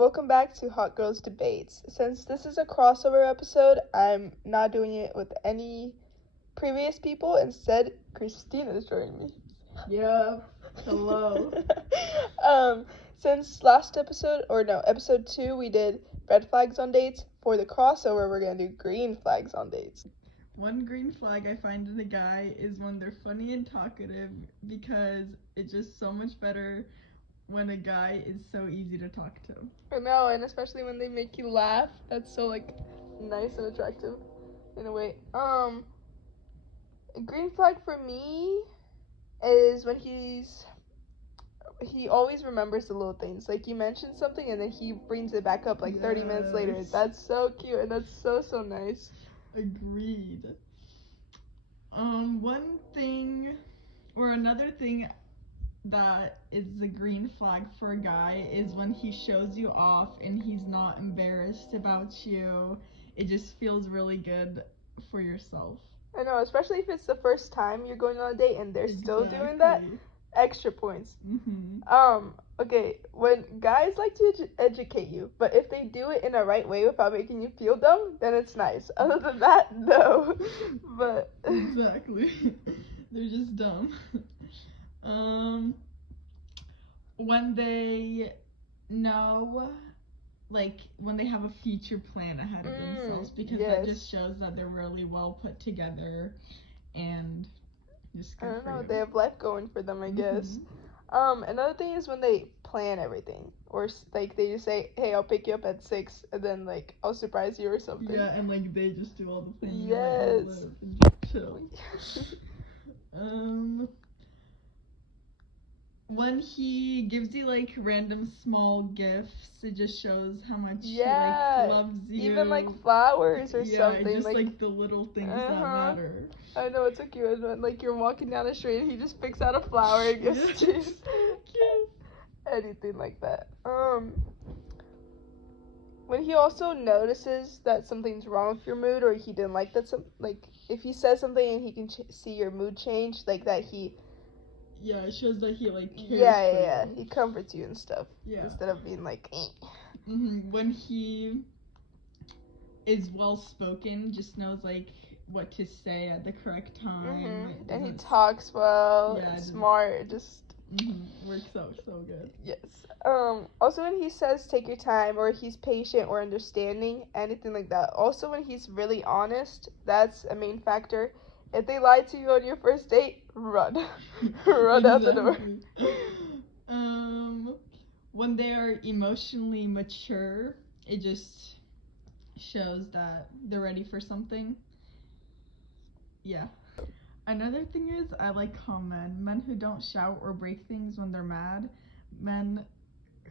welcome back to Hot Girls Debates. Since this is a crossover episode, I'm not doing it with any previous people. Instead, Christina is joining me. Yeah. Hello. Since last episode, episode 2, we did red flags on dates. For the crossover, we're gonna do green flags on dates. One green flag I find in a guy is when they're funny and talkative, because it's just so much better when a guy is so easy to talk to. I know, and especially when they make you laugh. That's so nice and attractive in a way. A green flag for me is when he always remembers the little things. Like, you mentioned something and then he brings it back up 30 minutes later. That's so cute and that's so nice. Agreed. One thing or another thing that is a green flag for a guy is when he shows you off and he's not embarrassed about you. It just feels really good for yourself. I know, especially if it's the first time you're going on a date and they're still doing that. Extra points. Okay, when guys like to educate you, but if they do it in a right way without making you feel dumb, then it's nice. Other than that, no. But exactly. They're just dumb. When they know, when they have a future plan ahead of themselves, because that just shows that they're really well put together and just good. I don't know, they have life going for them, I guess. Another thing is when they plan everything, or they just say, hey, I'll pick you up at 6, and then I'll surprise you or something. Yeah, and they just do all the things. Yes. And chill. When he gives you random small gifts, it just shows how much he loves you. Even flowers or something. Yeah, just the little things that matter. I know, it's so cute. And when you're walking down the street and he just picks out a flower and gives it to you. Cute. Anything like that. When he also notices that something's wrong with your mood, or he didn't like that, if he says something and he can see your mood change, that he. Yeah, it shows that he cares. Yeah. He comforts you and stuff. Yeah. Instead of being When he is well spoken, just knows what to say at the correct time. And he talks well. Yeah, smart. Just works out so good. Yes. Also when he says take your time, or he's patient or understanding, anything like that. Also when he's really honest, that's a main factor. If they lie to you on your first date, run. Run out the door. When they are emotionally mature, it just shows that they're ready for something. Yeah. Another thing is, I like calm men who don't shout or break things when they're mad, men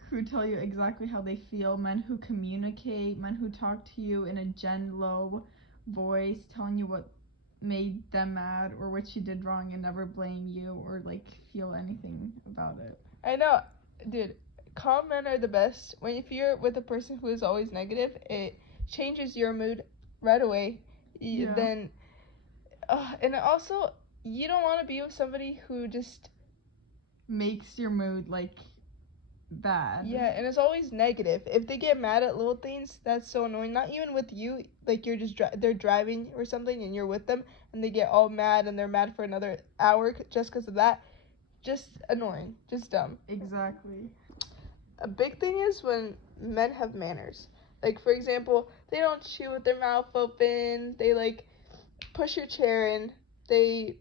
who tell you exactly how they feel, men who communicate, men who talk to you in a low voice, telling you what made them mad or what you did wrong and never blame you or feel anything about it. I know, dude. Calm men are the best. If you're with a person who is always negative, it changes your mood right away. Yeah. Then, and also, you don't want to be with somebody who just makes your mood bad. Yeah, and it's always negative. If they get mad at little things, that's so annoying. Not even with you, you're just they're driving or something and you're with them and they get all mad and they're mad for another hour just because of that. Just annoying, just dumb. Exactly. A big thing is when men have manners. For example, they don't chew with their mouth open. They push your chair in. They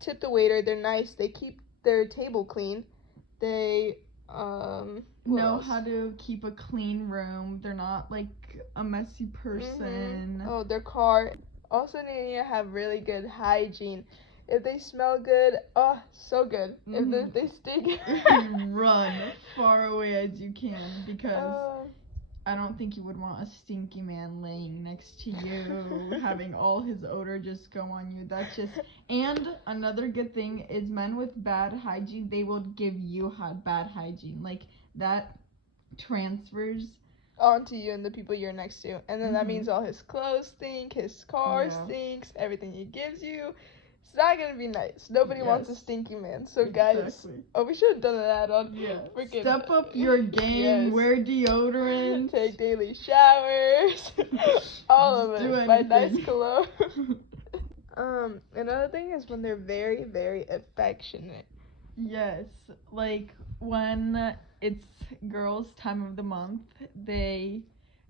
tip the waiter. They're nice. They keep their table clean. They know how to keep a clean room. They're not a messy person. Oh, their car. Also, they need to have really good hygiene. If they smell good, oh, so good. If they stink, run far away as you can, because I don't think you would want a stinky man laying next to you, having all his odor just go on you. That's just. And another good thing is men with bad hygiene, they will give you bad hygiene. That transfers onto you and the people you're next to. And then that means all his clothes stink, his car stinks, everything he gives you It's not gonna be nice. Nobody wants a Yes. stinky man. So guys, Exactly. oh, we should have done an ad-on. Yeah. Freaking Step up your game. Yes. Wear deodorant. Take daily showers. All of Just do it. Buy nice anything. cologne. Another thing is when they're very, very affectionate. Yes, like when it's girls' time of the month, they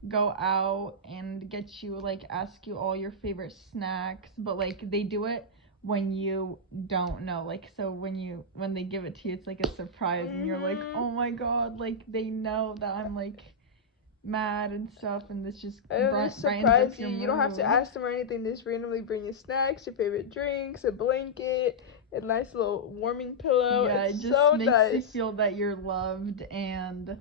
go out and get you, like, ask you all your favorite snacks, but like they do it when you don't know, like, so when they give it to you, it's like a surprise, and you're like, Mhm. oh my god, like they know that I'm like mad and stuff, and this just And they brightens surprise up you. your You don't have to mood. ask them or anything. They just randomly bring you snacks, your favorite drinks, a blanket, a nice little warming pillow. Yeah, It's it just so makes nice. you feel that you're loved and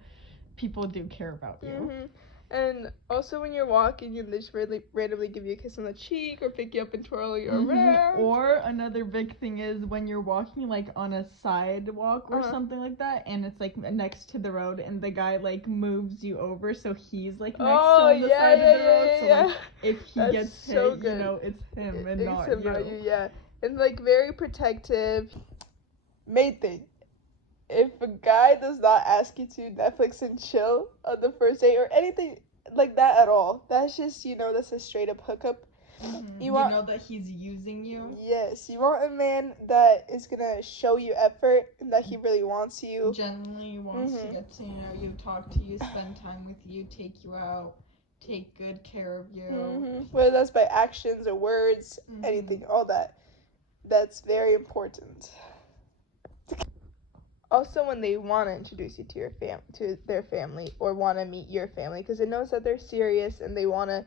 people do care about you. Mhm. And also when you're walking and they just randomly give you a kiss on the cheek or pick you up and twirl you around. Or another big thing is when you're walking like on a sidewalk or Uh-huh. something like that, and it's like next to the road, and the guy like moves you over, so he's like next to on the side of the road. So like if he That's gets so hit, good. you know it's him and It's not him, you. yeah. And like very protective. Main thing. If a guy does not ask you to Netflix and chill on the first date or anything like that at all, that's just, that's a straight up hookup. You want- know that he's using you. Yes, you want a man that is gonna show you effort and that he really wants you. Genuinely wants to get to know you, talk to you, spend time with you, take you out, take good care of you. Whether that's by actions or words, anything, all that. That's very important. Also, when they want to introduce you to to their family or want to meet your family, because it knows that they're serious and they want to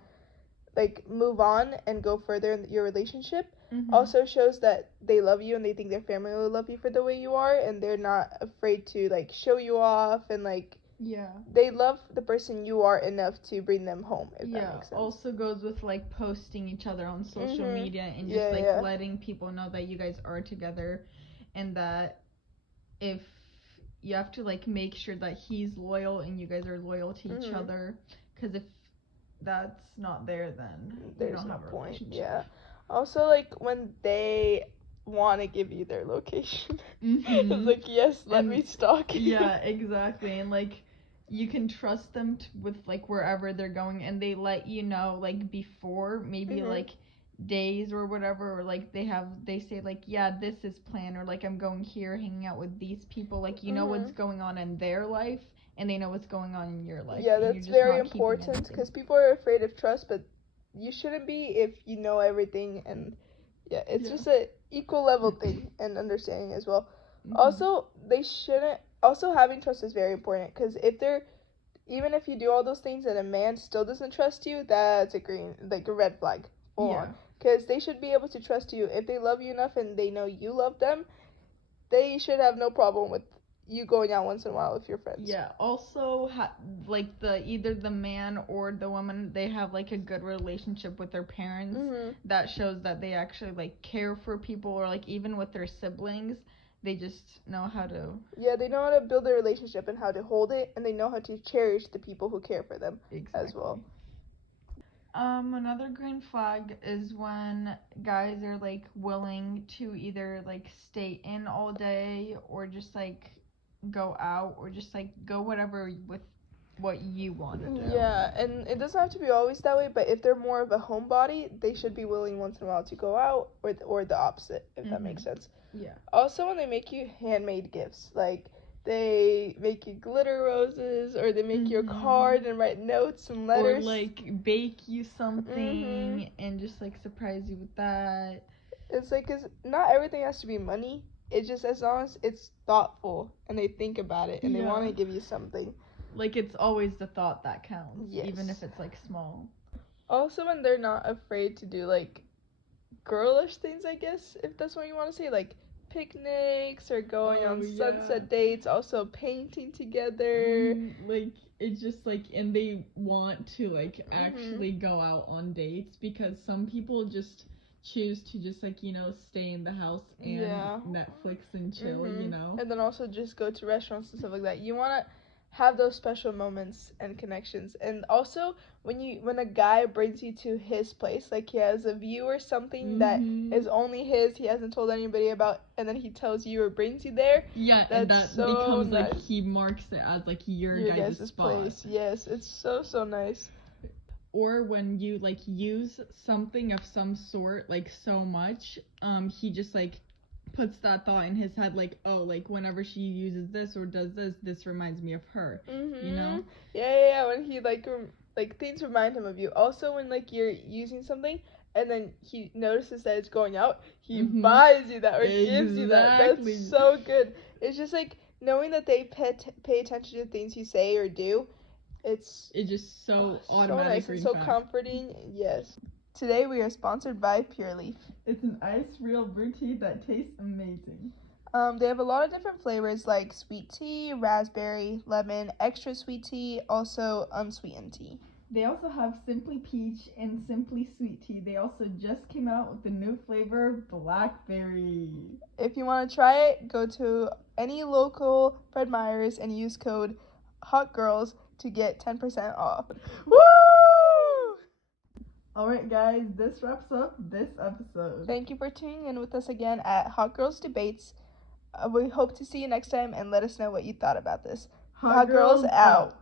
like move on and go further in your relationship. Also shows that they love you and they think their family will love you for the way you are, and they're not afraid to like show you off, and like they love the person you are enough to bring them home, if that makes sense. Also goes with like posting each other on social media and just letting people know that you guys are together, and that if you have to like make sure that he's loyal and you guys are loyal to each other, because if that's not there, then there's you don't no have a point. relationship. Yeah. Also, like when they want to give you their location, it's like, yes, let me stalk you. Yeah, exactly. And like you can trust them with like wherever they're going, and they let you know like before, maybe like days or whatever, or like they say like, yeah, this is planned, or like I'm going here, hanging out with these people, like you know what's going on in their life, and they know what's going on in your life. Yeah, that's very important, because people are afraid of trust, but you shouldn't be if you know everything. And yeah, it's just a equal level thing and understanding as well. Also, having trust is very important, because even if you do all those things and a man still doesn't trust you, that's a red flag. Because they should be able to trust you. If they love you enough and they know you love them, they should have no problem with you going out once in a while with your friends. Yeah. Also, like either the man or the woman, they have like a good relationship with their parents. That shows that they actually like care for people, or like even with their siblings, they just know how to. Yeah, they know how to build a relationship and how to hold it, and they know how to cherish the people who care for them as well. Another green flag is when guys are like willing to either like stay in all day, or just like go out, or just like go whatever with what you want to do. Yeah, and it doesn't have to be always that way, but if they're more of a homebody, they should be willing once in a while to go out, or the opposite, if that makes sense. Yeah. Also, when they make you handmade gifts, like they make you glitter roses, or they make you a card and write notes and letters, or like bake you something and just like surprise you with that. It's like, 'cause not everything has to be money. It's just as long as it's thoughtful and they think about it and they want to give you something. Like, it's always the thought that counts, even if it's like small. Also, when they're not afraid to do like girlish things, I guess, if that's what you want to say, like picnics or going on sunset dates, also painting together. Like, it's just like, and they want to like actually go out on dates, because some people just choose to just like, stay in the house and Netflix and chill, And then also just go to restaurants and stuff like that. You want to have those special moments and connections. And also when a guy brings you to his place, like he has a view or something that is only his, he hasn't told anybody about, and then he tells you or brings you there. Yeah, That's and that so becomes nice. like he marks it as like your guys' spot. Place. Yes, it's so nice. Or when you like use something of some sort like so much, he just like puts that thought in his head, like, oh, like whenever she uses this or does this, this reminds me of her. You know? Yeah. When he like things remind him of you. Also, when like you're using something and then he notices that it's going out, he buys you that or gives you that. That's so good. It's just like knowing that they pay attention to things you say or do. It's just so so automatic. nice and so comforting. Yes. Today we are sponsored by Pure Leaf. It's an iced real brew tea that tastes amazing. They have a lot of different flavors like sweet tea, raspberry, lemon, extra sweet tea, also unsweetened tea. They also have Simply Peach and Simply Sweet Tea. They also just came out with the new flavor, Blackberry. If you want to try it, go to any local Fred Meyer's and use code HOTGIRLS to get 10% off. Woo! Alright guys, this wraps up this episode. Thank you for tuning in with us again at Hot Girls Debates. We hope to see you next time and let us know what you thought about this. Hot Girls out.